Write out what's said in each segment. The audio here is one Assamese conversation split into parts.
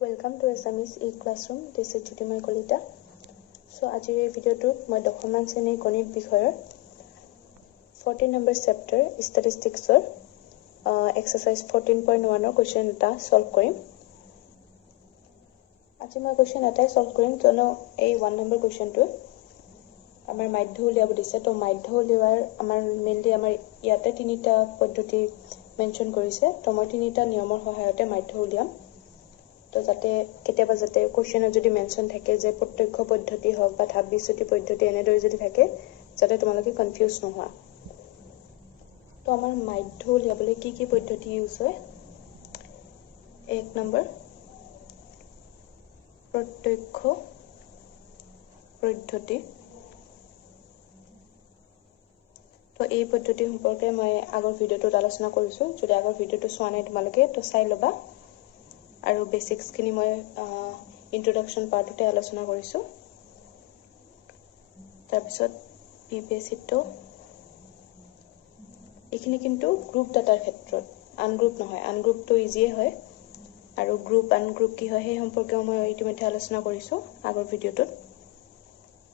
Welcome to Assamese e-classroom. This is Jyotimay Kolita. So, আজিৰ এই ভিডিঅ'টোত মই দশমমান শ্ৰেণীৰ গণিত বিষয়ৰ 14 নম্বৰ চেপ্টাৰ ষ্টেটিষ্টিক্সৰ এক্সাৰসাইজ 14.1 ৰ কোৱেশ্চন এটা সলভ কৰিম। আজি মই কোৱেশ্চন এটাই সলভ কৰিম কিয়নো এই 1 নম্বৰ কোৱেশ্চনটো আমাৰ মাধ্য উলিয়াব দিছে। তো মাধ্য উলিওৱাৰ আমাৰ মেইনলি আমাৰ ইয়াতে তিনিটা পদ্ধতি মেনশন কৰিছে। তো মই তিনিটা নিয়মৰ সহায়তে মাধ্য উলিয়াম। তো যাতে কেতিয়াবা যাতে কোৱেশ্চনত যদি মেনশন থাকে যে প্ৰত্যক্ষ পদ্ধতি হওক বা ধাপ বিচ্যুতি পদ্ধতি এনেদৰে যদি থাকে যাতে তোমালোকে কনফিউজ নোহোৱা। তো আমাৰ মাধ্য উলিয়াবলৈ কি পদ্ধতি ইউজ হয়? 1 নম্বৰ প্ৰত্যক্ষ পদ্ধতি। তো এই পদ্ধতি সম্পৰ্কে মই আগৰ ভিডিঅ'টোত আলোচনা কৰিছো। যদি আগৰ ভিডিঅ'টো চোৱা নাই তোমালোকে তো চাই ল'বা। আৰু বেসিক্সখিনি মই ইন্ট্ৰোডাকশন পাৰ্টতে আলোচনা কৰিছো। তাৰপিছত বিবেচিত এইখিনি কিন্তু গ্ৰুপ ডাটাৰ ক্ষেত্ৰত, আনগ্ৰুপ নহয়। আনগ্ৰুপটো ইজিয়ে হয় আৰু গ্ৰুপ আনগ্ৰুপ কি হয় সেই সম্পৰ্কেও মই ইতিমধ্যে আলোচনা কৰিছো আগৰ ভিডিঅ'টোত।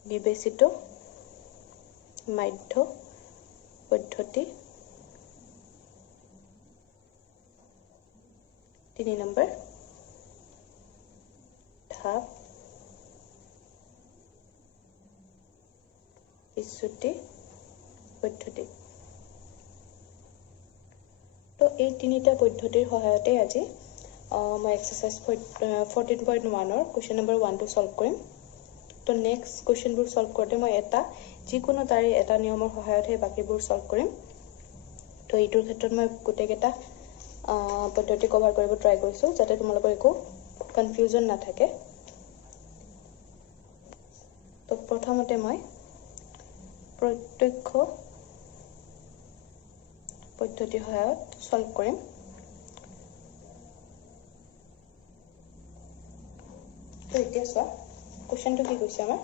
বিবেচিত মাধ্য পদ্ধতি 3 নম্বৰ ধাপ বিচ্যুতি পদ্ধতি। তো এই তিনিটা পদ্ধতিৰ সহায়তে আজি মই এক্সাৰসাইজ 14.1 ৰ কোৱেশ্চন নম্বৰ 1 টো সলভ কৰিম। তো নেক্সট কোৱেশ্চনবোৰ সলভ কৰোঁতে মই যিকোনো তাৰে এটা নিয়মৰ সহায়তহে বাকিবোৰ সলভ কৰিম। তো এইটোৰ ক্ষেত্ৰত মই গোটেইকেইটা পদ্ধতি কভাৰ কৰিব ট্ৰাই কৰিছো যাতে তোমালোকৰ একো কনফিউজন নাথাকে। তো প্ৰথমতে মই প্ৰত্যক্ষ পদ্ধতিৰ সহায়ত সলভ কৰিম। তো এতিয়া চোৱা কোৱেশ্চনটো কি কৈছে আমাৰ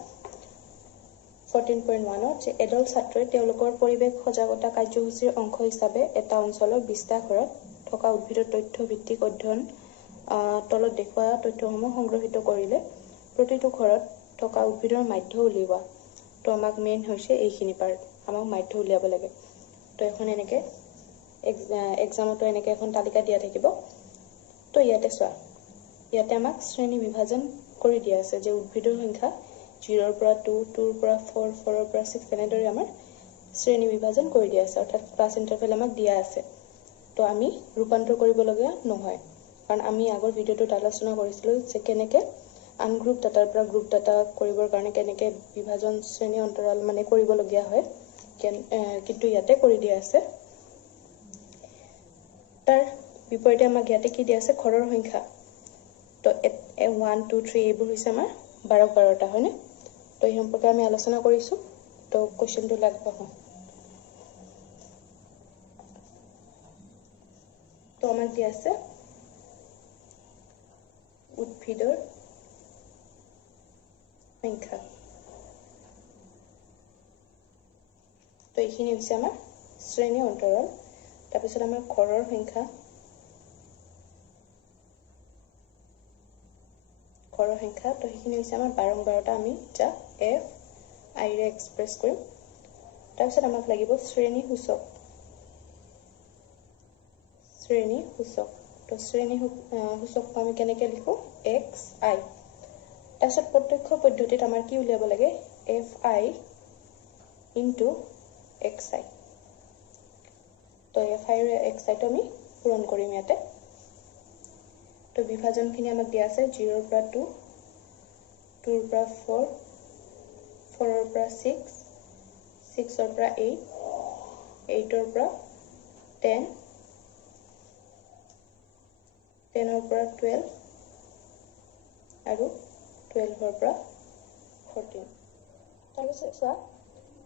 14.1 যে এডল ছাত্ৰই তেওঁলোকৰ পৰিৱেশ সজাগতা কাৰ্যসূচীৰ অংশ হিচাপে এটা অঞ্চলৰ 20টা ঘৰত থকা উদ্ভিদৰ তথ্য ভিত্তিক অধ্যয়ন তলত দেখুওৱা তথ্যসমূহ সংগ্ৰহিত কৰিলে প্ৰতিটো ঘৰত থকা উদ্ভিদৰ মাধ্য উলিওৱা। তো আমাক মেইন হৈছে এইখিনি পাৰ্ট, আমাক মাধ্য উলিয়াব লাগে। তো এখন এনেকে এক্সামতো এনেকে এখন তালিকা দিয়া থাকিব। তো ইয়াতে চোৱা, ইয়াতে আমাক শ্ৰেণী বিভাজন কৰি দিয়া আছে যে উদ্ভিদৰ সংখ্যা 0 ৰ পৰা 2, 2 ৰ পৰা 4, 4 ৰ পৰা 6 এনেদৰে আমাৰ শ্ৰেণী বিভাজন কৰি দিয়া আছে, অৰ্থাৎ ক্লাছ ইণ্টাৰভেল আমাক দিয়া আছে। তো আমি ৰূপান্তৰ কৰিবলগীয়া নহয়, কাৰণ আমি আগৰ ভিডিঅ'টোত আলোচনা কৰিছিলোঁ যে কেনেকৈ আনগ্ৰুপ ডাটাৰ পৰা গ্ৰুপ ডাটা কৰিবৰ কাৰণে কেনেকৈ বিভাজন শ্ৰেণী অন্তৰাল মানে কৰিবলগীয়া হয়, কিন্তু ইয়াতে কৰি দিয়া আছে। তাৰ বিপৰীতে আমাক ইয়াতে কি দিয়া আছে? ঘৰৰ সংখ্যা। তো 1, 2, 3 এইবোৰ হৈছে আমাৰ 12টা হয়নে? তো এই সম্পৰ্কে আমি আলোচনা কৰিছো। তো কোৱেশ্চনটো লাগব। তো আমাক দিয়া আছে উদ্ভিদৰ সংখ্যা। তো এইখিনি হৈছে আমাৰ শ্ৰেণী অন্তৰাল। তাৰপিছত আমাৰ ঘৰৰ সংখ্যা, তো সেইখিনি হৈছে আমাৰ 12টা। আমি যাক এফ আইৰে এক্সপ্ৰেছ কৰিম। তাৰপিছত আমাক লাগিব শ্ৰেণী সূচক। তো শ্ৰেণী সূচকটো আমি কেনেকৈ লিখো? এক্স আই। তাৰপিছত প্ৰত্যক্ষ পদ্ধতিত আমাৰ কি উলিয়াব লাগে? এফ আই ইনটু এক্স আই। তো এফ আই আৰু এক্স আইটো আমি পূৰণ কৰিম ইয়াতে। তো বিভাজনখিনি আমাক দিয়া আছে 0 ৰ পৰা 2, 2 ৰ পৰা 4, 4 ৰ পৰা 6, 6 ৰ পৰা 8, 8 ৰ পৰা 10, 10 ৰ পৰা 12 আৰু 12 ৰ পৰা 14। তাৰপিছত চোৱা,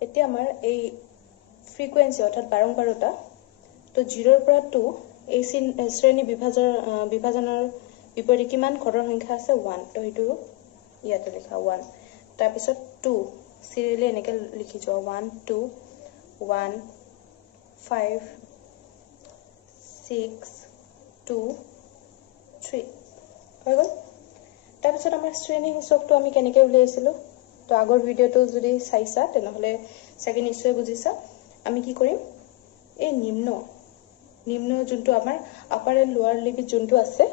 এতিয়া আমাৰ এই ফ্ৰিকুৱেঞ্চি অৰ্থাৎ বাৰম্বাৰতা। তো 0 ৰ পৰা 2 এই শ্ৰেণী বিভাজনৰ বিপৰীতে কিমান ঘৰৰ সংখ্যা আছে? 1। তো সেইটো ইয়াতে লিখা 1। তাৰপিছত 2 চিৰিয়েলি এনেকৈ লিখি যোৱা 1, 2, 1, 5, 6, 2, 3 হৈ গ'ল। তাৰপিছত আমাৰ শ্ৰেণী সূচকটো আমি কেনেকৈ উলিয়াইছিলোঁ তো আগৰ ভিডিঅ'টো যদি চাইছা তেনেহ'লে চাগে নিশ্চয় বুজিছা আমি কি কৰিম এই নিম্ন যোনটো আমাৰ আপাৰ এণ্ড লোৱাৰ লিমিট যোনটো আছে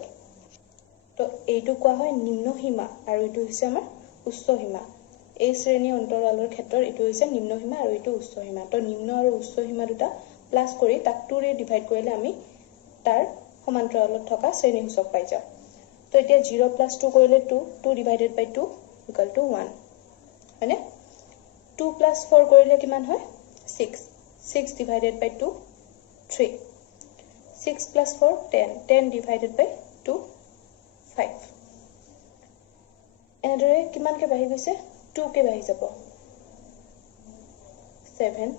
তো এইটো কোৱা হয় নিম্ন সীমা আৰু এইটো হৈছে আমাৰ উচ্চ সীমা এই শ্ৰেণী অন্তৰালৰ ক্ষেত্ৰত এইটো হৈছে নিম্ন সীমা আৰু এইটো উচ্চ সীমা তো নিম্ন আৰু উচ্চ সীমা দুটা প্লাস কৰি তাক 2 ৰে ডিভাইড কৰিলে আমি তাৰ সমান্তৰালত থকা শ্ৰেণী সূচক পাই যাওঁ তো এতিয়া 0 + 2 কৰিলে 2 ডিভাইডেড বাই 2 ইকুৱেল টু 1 হয়নে 2 + 4 কৰিলে কিমান হয় 6 ডিভাইডেড বাই 2 3 6 + 4 10 ডিভাইডেড বাই 2 5 এনেদৰে কিমানকে বাঢ়ি গৈছে 2 কে বাঢ়ি যাব 7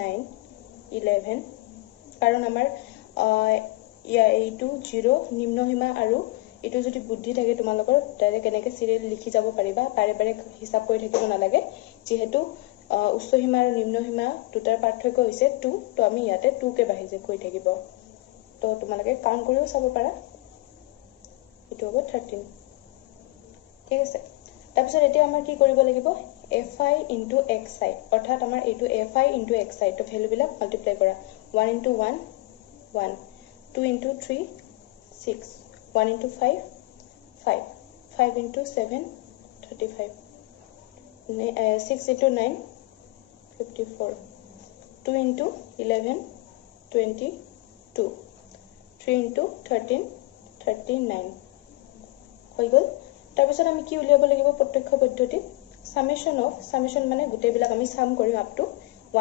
9 11 কাৰণ আমাৰ এইটো 0 নিম্ন সীমা আৰু এইটো যদি বুদ্ধি থাকে তোমালোকৰ ডাইৰেক্ট এনেকৈ সিৰিয়েল লিখি যাব পাৰিবা বাৰে বাৰে হিসাব কৰি থাকিব নালাগে যেহেতু উচ্চ সীমা আৰু নিম্ন সীমা দুটাৰ পাৰ্থক্য হৈছে 2 তো আমি ইয়াতে 2 কে বাঢ়ি গৈ থাকিব তো তোমালোকে কাউন্ট কৰিও চাব পাৰা এইটো হ'ব 13 ঠিক আছে তাৰপিছত এতিয়া আমাৰ কি কৰিব লাগিব fi into xi অৰ্থাৎ আমাৰ এইটো fi into xi তো ভ্যালু বিলাক মাল্টিপ্লাই কৰা 1 into 1 1 2 into 3 6 1 into 5 5 5 into 7 35 6 into 9 54 2 into 11 22 3 into 13 39 হৈ গল তাৰপিছত আমি কি উলিয়াব লাগিব প্ৰত্যক্ষ পদ্ধতিত সামেশন মানে গোটেইবিলাক আমি সাম কৰিম আপ টু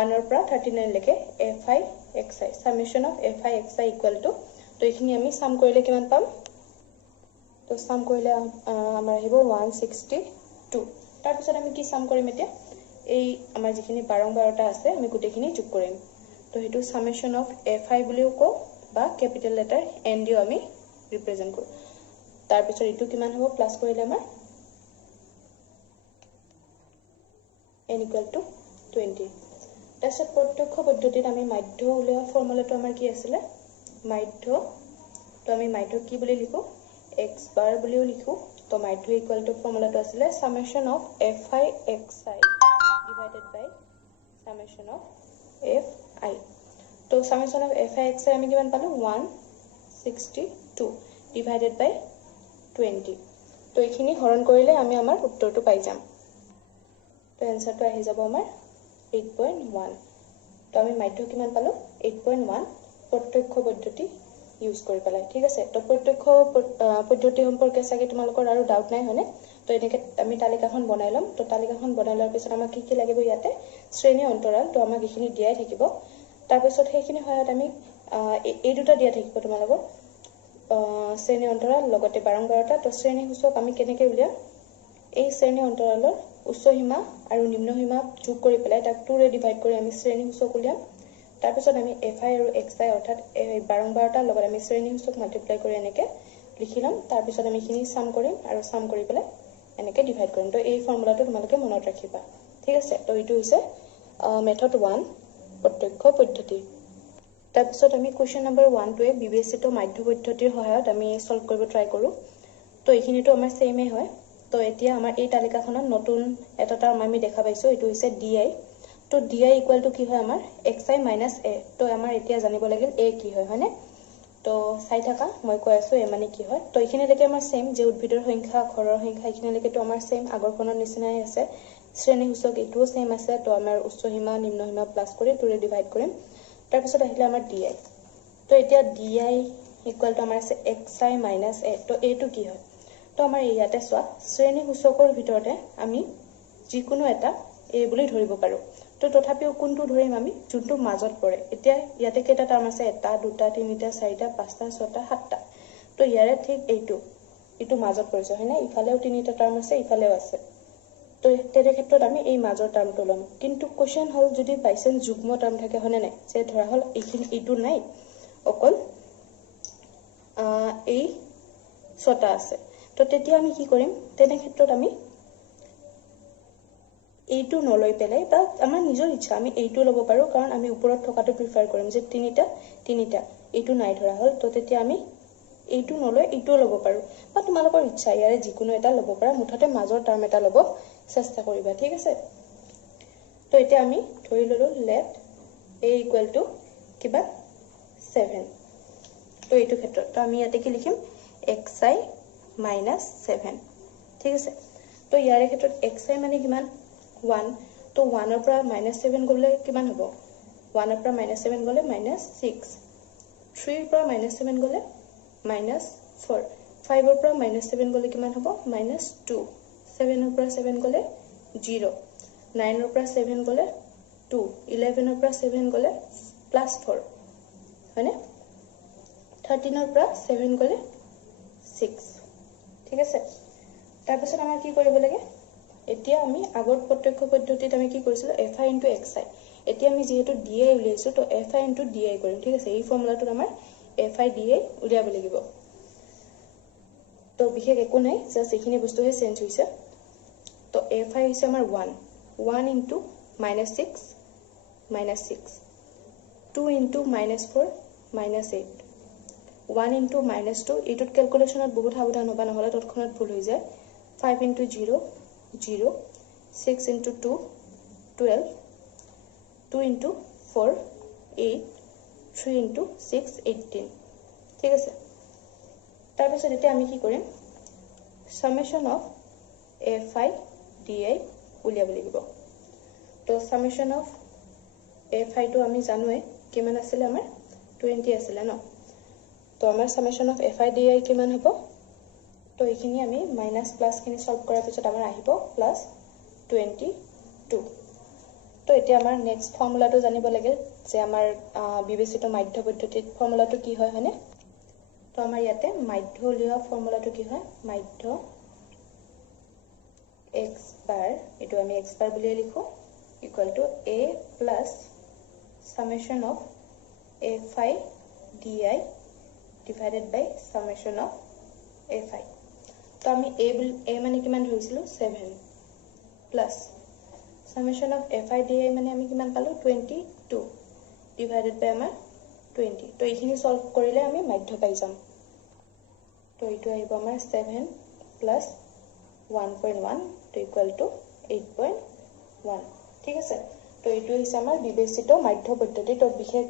1 ৰ পৰা 39 লৈকে fi xi summation of fi xi equal to তো এইখিনি আমি সাম কৰিলে কিমান পাম তো সাম কৰিলে আমাৰ আহিব 162 তাৰপিছত আমি কি সাম কৰিম এতিয়া এই আমাৰ যিখিনি 12টা আছে আমি গোটেইখিনি যোগ কৰিম তো হেতু summation of fi বুলিও কও বা ক্যাপিটাল লেটাৰ n দিও আমি ৰিপ্ৰেজেন্ট কৰো তাৰপিছত এইটো কিমান হ'ব প্লাস কৰিলে আমাৰ n equal to 20 তাৰপিছত প্ৰত্যক্ষ পদ্ধতিত আমি মাধ্য উলিওৱা ফৰ্মুলাটো আমাৰ কি আছিল মাধ্য তো আমি মাধ্য কি বুলি লিখো x bar বুলিও লিখো তো মাধ্য ইকুৱেল টু ফৰ্মুলাটো আছিল summation of fi xi divided by summation of fi তো summation of fi xi আমি কিমান পালো 162 divided by 20 তো এইখিনি হৰণ কৰিলে আমি আমাৰ উত্তৰটো পাই যাম তো এনসাৰটো আহি যাব আমাৰ 8.1 তো আমি মাধ্য কিমান পালো 8.1 প্ৰত্যক্ষ পদ্ধতি ইউজ কৰি পেলাই ঠিক আছে তো প্ৰত্যক্ষ পদ্ধতি সম্পৰ্কে চাগে তোমালোকৰ আৰু ডাউট নাই হয়নে তো এনেকে আমি তালিকাখন বনাই লম তো তালিকাখন বনাই লোৱাৰ পিছত আমাক কি লাগিব ইয়াতে শ্ৰেণী অন্তৰাল তো আমাক এইখিনি দিয়াই থাকিব তাৰ পিছত সেইখিনি হয়ত আমি এই দুটা দিয়া থাকিব তোমালোকৰ শ্ৰেণী অন্তৰাল লগতে বাৰংবাৰটা তো শ্ৰেণী সূচক আমি কেনেকৈ উলিয়াম এই শ্ৰেণী অন্তৰালৰ উচ্চ সীমা আৰু নিম্ন সীমা যোগ কৰি পেলাই তাক 2 ৰে ডিভাইড কৰি আমি শ্ৰেণী সূচক উলিয়াম তাৰ পিছত আমি fi আৰু xi অৰ্থাৎ বাৰংবাৰটা লগত আমি শ্ৰেণী সূচক মাল্টিপ্লাই কৰি এনেকে লিখিলাম তাৰ পিছত আমি খিনি সাম কৰিম আৰু সাম কৰি পেলাই এনেকে ডিভাইড কৰিম তো এই ফৰ্মুলাটো তোমালোকে মনত ৰাখিবা ঠিক আছে তো এইটো হৈছে মেথড 1 প্ৰত্যক্ষ পদ্ধতি তাৰ পিছত আমি কোৱেশ্চন নম্বৰ 1 টোৱে বিবেচিত মাধ্য পদ্ধতিৰ সহায়ত আমি সলভ কৰিব ট্ৰাই কৰো তো এইখিনিটো আমাৰ সেমে হয় তো এতিয়া আমাৰ এই তালিকাখনত নতুন এটা আমি দেখা পাইছো এটো হৈছে di তো di ইকুৱেল টু কি হয় আমাৰ xi - a তো আমাৰ এতিয়া জানিব লাগিল a কি হয় হয়নে তো চাই থাকা মই কৈ আছো a মানে কি হয় তো এইখিনি লৈকে আমাৰ সেম যে উদ্ভিদৰ সংখ্যা ঘৰৰ সংখ্যা এইখিনি লৈকে তো আমাৰ সেম আগৰখনৰ নিচিনাই আছে শ্ৰেণী সূচক এটোও সেম আছে তো আমাৰ উচ্চ সীমা নিম্ন সীমা প্লাস কৰি 2 ৰে ডিভাইড কৰিম তাৰ পিছত আহিলে আমাৰ di তো এতিয়া di ইকুৱেল টু আমাৰ আছে xi - a তো এটো কি হয় তো আমাৰ ইয়াতে চোৱা শ্ৰেণী সূচকৰ ভিতৰতে আমি যিকোনো এটা a বুলি ধৰিব পাৰো তো তথাপিও কোনটো ধৰিম আমি যোনটো মাজত পৰে এতিয়া ইয়াতে কেইটা টাৰ্ম আছে এটা দুটা তিনিটা চাৰিটা পাঁচটা ছটা সাতটা তো ইয়াৰে ঠিক এইটো মাজত পৰিছে হয়নে ইফালেও তিনিটা টাৰ্ম আছে ইফালেও আছে তো তেনে ক্ষেত্ৰত আমি এই মাজৰ টাৰ্মটো লম কিন্তু কোৱেশ্চন হল যদি বাইচেন্স যুগ্ম টাৰ্ম থাকে হয়নে নাই যে ধৰা হল এইটো নাই অকল এই ছটা আছে তো তেতিয়া আমি কি কৰিম তেনে ক্ষেত্ৰত আমি এইটো নলৈ পেলাই বা আমাৰ নিজৰ ইচ্ছা আমি এইটো লব পাৰো কাৰণ আমি ওপৰত থকাটো প্ৰিফাৰ কৰিম যে তিনিটা এইটো নাই ধৰা হল তো তেতিয়া আমি এইটো নলৈ এইটো ল'ব পাৰো বা তোমালোকৰ ইচ্ছা ইয়াৰে যিকোনো এটা ল'ব পাৰা মুঠতে মাজৰ টাৰ্ম এটা ল'ব চেষ্টা কৰিবা ঠিক আছে তো এতিয়া আমি ধৰি ললো লেট a ইকুৱেল টু কিবা 7 তো এইটো ক্ষেত্ৰত তো আমি ইয়াতে কি লিখিম xi - 7 ঠিক আছে তো ইয়াৰে ক্ষেত্ৰত xi মানে কিমান 1 তো 1 ৰ পৰা -7 গলে কিমান হ'ব 1 ৰ পৰা -7 গলে -6 3 ৰ পৰা -7 গলে -4 5 ৰ পৰা -7 গলে কিমান হ'ব -2 7 ৰ পৰা 7 গলে 0 9 ৰ পৰা 7 গলে 2 11 ৰ পৰা 7 গলে +4 হয়নে 13 ৰ পৰা 7 গলে 6 ঠিক আছে তাৰ পিছত আমাৰ কি কৰিব লাগে এতিয়া আমি আগৰ প্ৰত্যক্ষ পদ্ধতিত আমি কি কৰিছিলো fi * xi এতিয়া আমি যেহেতু di উলিয়াইছো তো fi * di কৰিম ঠিক আছে এই ফৰ্মুলাটোত আমাৰ fi di উলিয়াব লাগিব তো বিশেষ একো নাই জাস্ট এইখিনি বস্তুহে চেঞ্জ হৈছে তো fi হৈছে আমাৰ 1 1 * -6 -6 2 * -4 -8 1 * -2 এইটোত ক্যালকুলেশনত বহুত সাৱধান হবা নহলে তৎক্ষণাত ভুল হৈ যায় 5 * 0 0 6 * 2 12 2 * 4 8 3 * 6 18 ঠিক আছে তাৰ পিছত এতিয়া আমি কি কৰিম summation of fi di উলিয়াব লাগিব তো summation of fi টো আমি জানোৱে কিমান আছিল আমাৰ 20 আছিল ন তো আমাৰ summation of fi di কিমান হ'ব তো এইখিনি আমি মাইনাস প্লাস খিনি সলভ কৰাৰ পিছত আমাৰ আহিব +22 তো এতিয়া আমাৰ নেক্সট ফৰ্মুলাটো জানিব লাগে যে আমাৰ বিবেচিত মাধ্য পদ্ধতিত ফৰ্মুলাটো কি হয় হয়নে তো আমাৰ ইয়াতে মাধ্য উলিওৱা ফৰ্মুলাটো কি হয় মাধ্য x bar এটো আমি x bar বুলি লিখো equal to a plus summation of fi di divided by summation of fi তো আমি a মানে কিমান ধৰিছিলো 7 plus summation of fi di মানে আমি কিমান পালো 22 divided by আমাৰ 20 তো এইখিনি সলভ কৰিলে আমি মাধ্য পাই যাম তো এইটো আহিব আমাৰ 7 প্লাস 1.1 to equal to 8.1 ঠিক আছে তো এইটো হৈছে আমাৰ বিবেচিত মাধ্য পদ্ধতি তো বিশেষ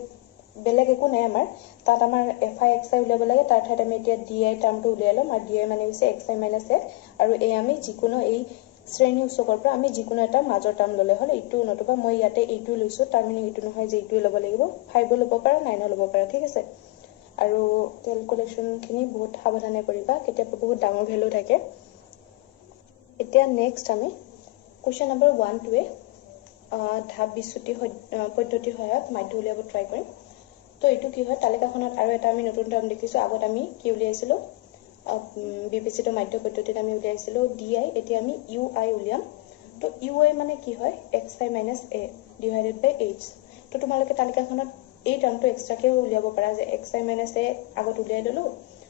বেলেগ একো নাই আমাৰ তাত আমাৰ fi xi উলিয়াব লাগে তাৰ ঠাইত আমি এতিয়া di টাৰ্মটো উলিয়াই লম আৰু di মানে হৈছে xi - a আৰু এই আমি যিকোনো এই শ্ৰেণী উচ্চকৰ পৰা আমি যিকোনো এটা মাজৰ টাৰ্ম ললে হল এইটো নতুবা মই ইয়াতে এইটো লৈছো তাৰ মানে এইটো নহয় যে এইটো ল'ব লাগিব 5 ল'ব পাৰা 9 ল'ব পাৰা ঠিক আছে আৰু ক্যালকুলেশন খিনি বহুত সাৱধানে কৰিবা কেতিয়াবা বহুত ডাঙৰ ভ্যালু থাকে এতিয়া নেক্সট আমি কোৱেশ্চন নম্বৰ 1 টোৱে ধাপ বিচ্যুতি পদ্ধতিৰ সহায়ত মাধ্য উলিয়াব ট্ৰাই কৰিম তো এইটো কি হয় তালিকাখনত আৰু এটা আমি নতুন টাৰ্ম দেখিছো আগত আমি কি উলিয়াইছিলো বিবেচিত মাধ্য পদ্ধতিত আমি উলিয়াইছিলো di এতিয়া আমি ui উলিয়াম তো ui মানে কি হয় xi - a divided by h তো তোমালোকে তালিকাখনত এই টাৰ্মটো এক্সট্ৰাকে উলিয়াব পাৰা যে xi - a আগত উলিয়াই ললো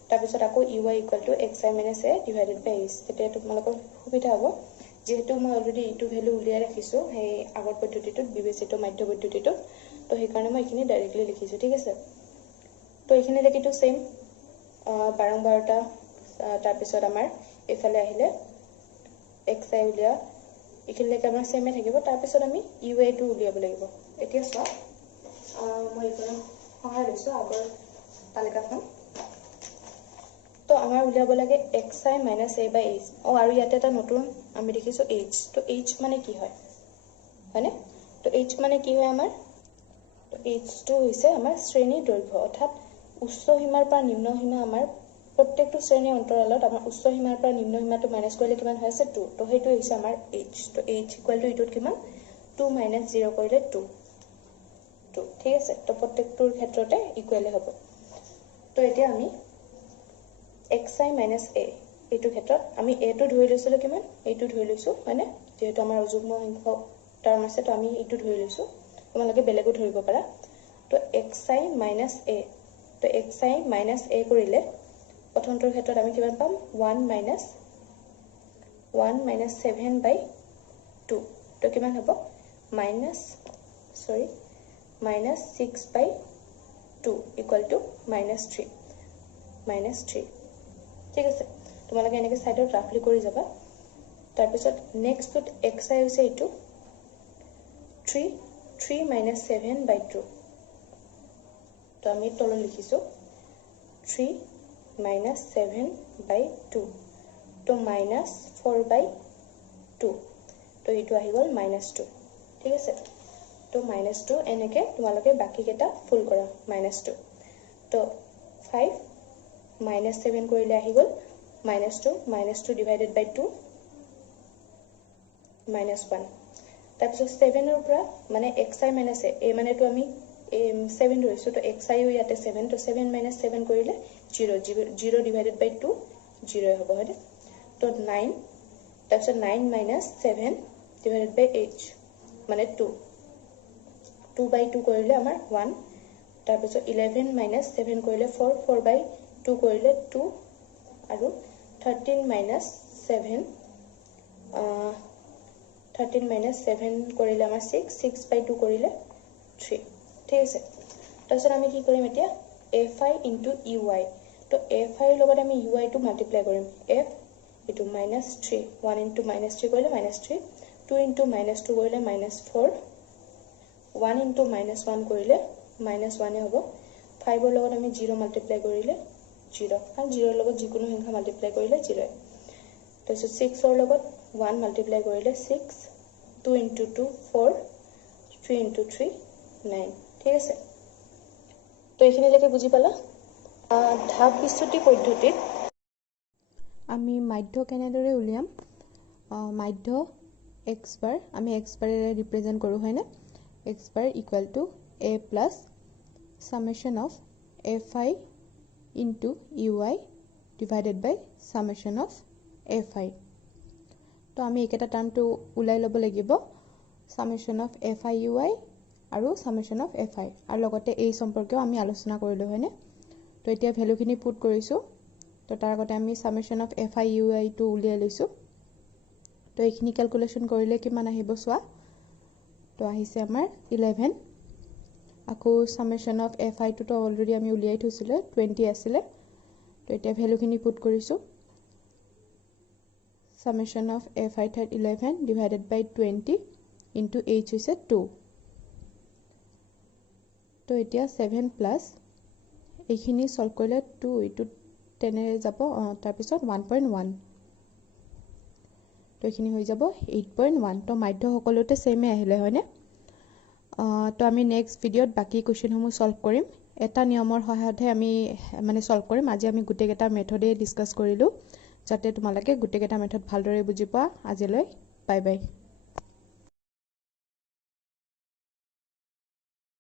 তাৰ পিছত আকৌ ui = xi - a divided by h তেতিয়া তোমালোকৰ সুবিধা হ'ব যেহেতু মই অলৰেডি এইটো ভ্যালু উলিয়াই ৰাখিছো সেই আগৰ পদ্ধতিটোত বিবেচিত মাধ্য পদ্ধতিটোত তো সেই কাৰণে মই এইখিনি ডাইৰেক্টলি লিখিছো ঠিক আছে তো এইখিনি লেকিটো সেম বাৰংবাৰটা তাৰ পিছত আমাৰ এফালে আহিলে xi উলিয়া এইখিনিলৈকে আমাৰ সেমে থাকিব তাৰ পিছত আমি ui টো উলিয়াব লাগিব এতিয়া চোৱা মই এইটো সহায় লৈছো আগৰ তালিকাখন তো আমাৰ উলিয়াব লাগে xi - a by h আৰু ইয়াতে এটা নতুন আমি দেখিছো h তো h মানে কি হয় হয়নে তো h মানে কি হয় আমাৰ তো h টো হৈছে আমাৰ শ্ৰেণী দৈৰ্ঘ্য অৰ্থাৎ উচ্চ সীমাৰ পৰা নিম্ন সীমা আমাৰ প্ৰত্যেকটো শ্ৰেণী অন্তৰালত আমাৰ উচ্চ সীমাৰ পৰা নিম্ন সীমাটো মাইনাস কৰিলে কিমান হৈ আছে 2 তো সেইটো হৈছে আমাৰ h তো h ইকুৱেল টু ইটোত কিমান 2 - 0 কৰিলে 2 ঠিক আছে তো প্ৰত্যেকটোৰ ক্ষেত্ৰতে ইকুৱেল হ'ব তো এতিয়া আমি xi - a এইটো ক্ষেত্ৰত আমি a টো ধৰি লৈছিলো কিমান এইটো ধৰি লৈছো মানে যেহেতু আমাৰ অযুগ্ম সংখ্যক টাৰ্ম আছে তো আমি এইটো ধৰি লৈছো তোমালোকে বেলেগো ধৰিব পাৰা তো xi - a তো xi - a কৰিলে প্ৰথমটোৰ ক্ষেত্ৰত আমি কিমান পাম 1 - 7/2 তো কিমান হ'ব -6/2 = -3 minus 3 ঠিক আছে তোমালোকে এনেকৈ সাইডত ৰাফলি কৰি যাবা তাৰ পিছত নেক্সটত xi হৈছে এটো 3 minus 7 by 2 তো আমি তলত লিখিছো 3 minus 7 by 2 তো minus 4 by 2 তো এটো আহি গল minus 2 ঠিক আছে তো minus 2 এনেকে তোমালোকে বাকি কেটা ফুল কৰা minus 2 তো 5 minus 7 কৰিলে আহি গল minus 2 divided by 2 minus 1 তাৰপিছত 7 ৰ পৰা মানে xi minus a মানে তো আমি 7 ধৰিছো তো xi ও ইয়াতে 7 তো 7 minus 7 কৰিলে 0 divided by 2 0 হ'ব হয়নে তো 9 তাৰপিছত 9 minus 7 divided by h মানে 2 2 by 2 কৰিলে আমাৰ 1 তাৰপিছত 11 minus 7 কৰিলে 4 by 2 কৰিলে 2 আৰু 13 minus 7 13 minus 7 কৰিলে আমাৰ 6 by 2 কৰিলে 3 ঠিক আছে তাৰপিছত আমি কি কৰিম এতিয়া fi into ui তো fi লগত আমি ui টো মাল্টিপ্লাই কৰিম f ইটো -3 1 into -3 কৰিলে -3 2 into -2 কৰিলে -4 1 into -1 কৰিলে -1 হ'ব 5 ৰ লগত আমি 0 মাল্টিপ্লাই কৰিলে 0 আৰু 0 ৰ লগত যিকোনো সংখ্যা মাল্টিপ্লাই কৰিলে 0 তাৰপিছত 6 ৰ লগত 1 মাল্টিপ্লাই কৰিলে 6 2 into 2 4 3 into 3 9 ঠিক আছে তো এইখিনিলৈকে বুজি পালা ধাপ বিচ্যুতি পদ্ধতিত আমি মাধ্য কেনেদৰে উলিয়াম মাধ্য x bar আমি x bar এৰে ৰিপ্ৰেজেন্ট কৰো হয়নে x bar equal to a plus summation of fi into ui divided by summation of fi তো আমি একেটা টার্মটো উলাই লব লাগিব summation of fi ui আৰু summation of fi আৰু লগতে এই সম্পৰ্কেও আমি আলোচনা কৰিলো হয়নে তো এতিয়া ভ্যালুখিনি পুট কৰিছো তো তাৰ আগতে আমি summation of fi ui টো উলিয়াই লৈছো তো এইখিনি ক্যালকুলেশন কৰিলে কিমান আহিব সোৱা তো আহিছে আমাৰ 11 আকৌ summation of fi টো অলৰেডি আমি উলিয়াই থৈছিলে 20 আছিল তো এতিয়া ভ্যালুখিনি পুট কৰিছো summation of fi had 11 divided by 20 into h is 2 তো এতিয়া 7 plus এইখিনি সলভ কৰিলে 2 ইটো 10 এ যাব তাৰ পিছত 1.1 তো এইখিনি হৈ যাব 8.1 তো মাধ্য সকলোতে সেমে আহিলে হয়নে তো আমি নেক্সট ভিডিওত বাকি কোৱেশ্চনসমূহ সলভ কৰিম এটা নিয়মৰ সহায়তহে আমি মানে সলভ কৰিম আজি আমি গুটেকেটা মেথডে ডিসকাস কৰিলো যাতে তোমালোকে গুটেকেটা মেথড ভালদৰে বুজি পোৱা আজিলৈ বাই বাই